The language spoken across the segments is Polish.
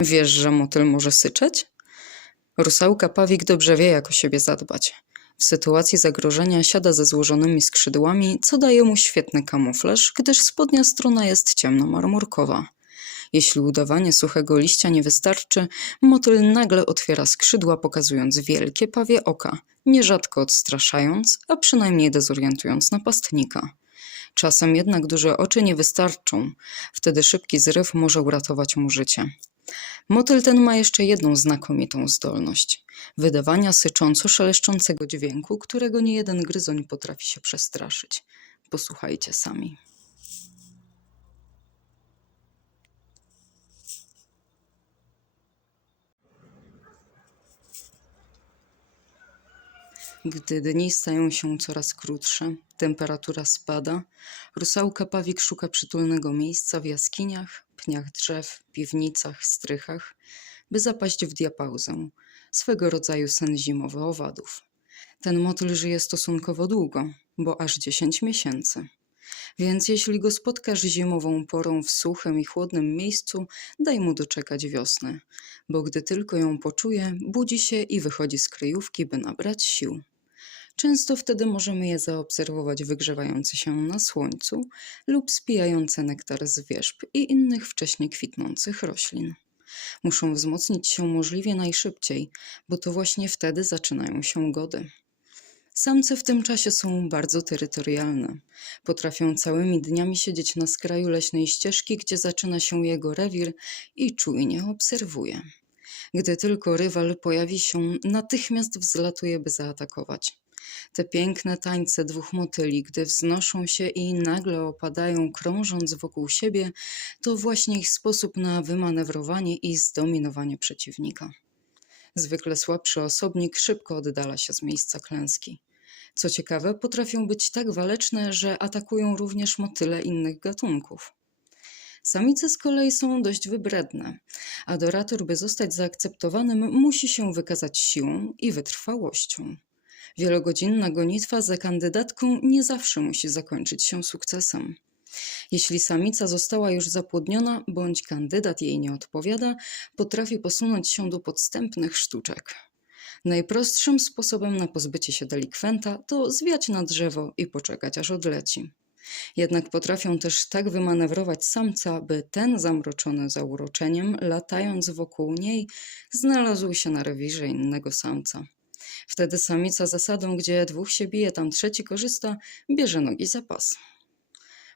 Wiesz, że motyl może syczeć? Rusałka Pawik dobrze wie, jak o siebie zadbać. W sytuacji zagrożenia siada ze złożonymi skrzydłami, co daje mu świetny kamuflaż, gdyż spodnia strona jest ciemnomarmurkowa. Jeśli udawanie suchego liścia nie wystarczy, motyl nagle otwiera skrzydła, pokazując wielkie pawie oka, nierzadko odstraszając, a przynajmniej dezorientując napastnika. Czasem jednak duże oczy nie wystarczą, wtedy szybki zryw może uratować mu życie. Motyl ten ma jeszcze jedną znakomitą zdolność wydawania sycząco szeleszczącego dźwięku, którego nie jeden gryzoń potrafi się przestraszyć. Posłuchajcie sami. Gdy dni stają się coraz krótsze, temperatura spada, rusałka Pawik szuka przytulnego miejsca w jaskiniach, pniach drzew, piwnicach, strychach, by zapaść w diapauzę, swego rodzaju sen zimowy owadów. Ten motyl żyje stosunkowo długo, bo aż 10 miesięcy. Więc jeśli go spotkasz zimową porą w suchym i chłodnym miejscu, daj mu doczekać wiosny, bo gdy tylko ją poczuje, budzi się i wychodzi z kryjówki, by nabrać sił. Często wtedy możemy je zaobserwować wygrzewające się na słońcu lub spijające nektar z wierzb i innych wcześnie kwitnących roślin. Muszą wzmocnić się możliwie najszybciej, bo to właśnie wtedy zaczynają się gody. Samce w tym czasie są bardzo terytorialne. Potrafią całymi dniami siedzieć na skraju leśnej ścieżki, gdzie zaczyna się jego rewir i czujnie obserwuje. Gdy tylko rywal pojawi się, natychmiast wzlatuje, by zaatakować. Te piękne tańce dwóch motyli, gdy wznoszą się i nagle opadają, krążąc wokół siebie, to właśnie ich sposób na wymanewrowanie i zdominowanie przeciwnika. Zwykle słabszy osobnik szybko oddala się z miejsca klęski. Co ciekawe, potrafią być tak waleczne, że atakują również motyle innych gatunków. Samice z kolei są dość wybredne. Adorator, by zostać zaakceptowanym, musi się wykazać siłą i wytrwałością. Wielogodzinna gonitwa za kandydatką nie zawsze musi zakończyć się sukcesem. Jeśli samica została już zapłodniona, bądź kandydat jej nie odpowiada, potrafi posunąć się do podstępnych sztuczek. Najprostszym sposobem na pozbycie się delikwenta to zwiać na drzewo i poczekać aż odleci. Jednak potrafią też tak wymanewrować samca, by ten zamroczony zauroczeniem, latając wokół niej, znalazł się na rewirze innego samca. Wtedy samica zasadą, gdzie dwóch się bije, tam trzeci korzysta, bierze nogi za pas.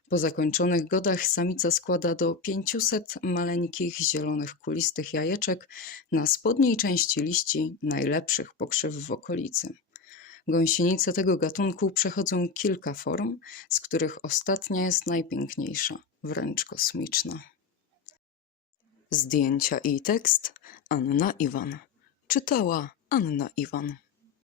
Po zakończonych godach samica składa do 500 maleńkich, zielonych, kulistych jajeczek na spodniej części liści najlepszych pokrzyw w okolicy. Gąsienice tego gatunku przechodzą kilka form, z których ostatnia jest najpiękniejsza, wręcz kosmiczna. Zdjęcia i tekst Anna Iwan. Czytała Anna Iwan.